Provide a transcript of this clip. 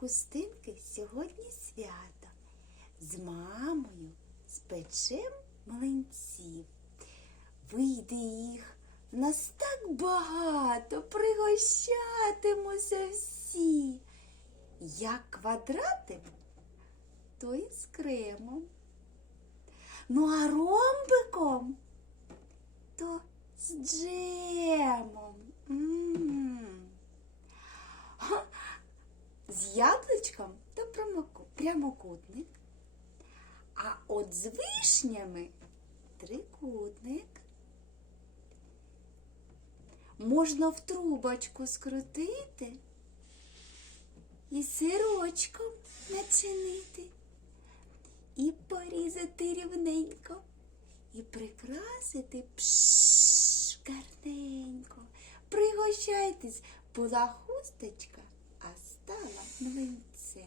хустинки сьогодні свято. З мамою спечем млинців. Вийде їх нас так багато, пригощатимуся всі. Як квадратик, то і з кремом. Ну а ромбиком то з джемом. З яблучком то прямокутник. А от з вишнями трикутник. Можна в трубочку скрутити і сирочком начинити, і порізати рівненько, і прикрасити пш гарненько. Пригощайтесь, була хусточка, 那个谁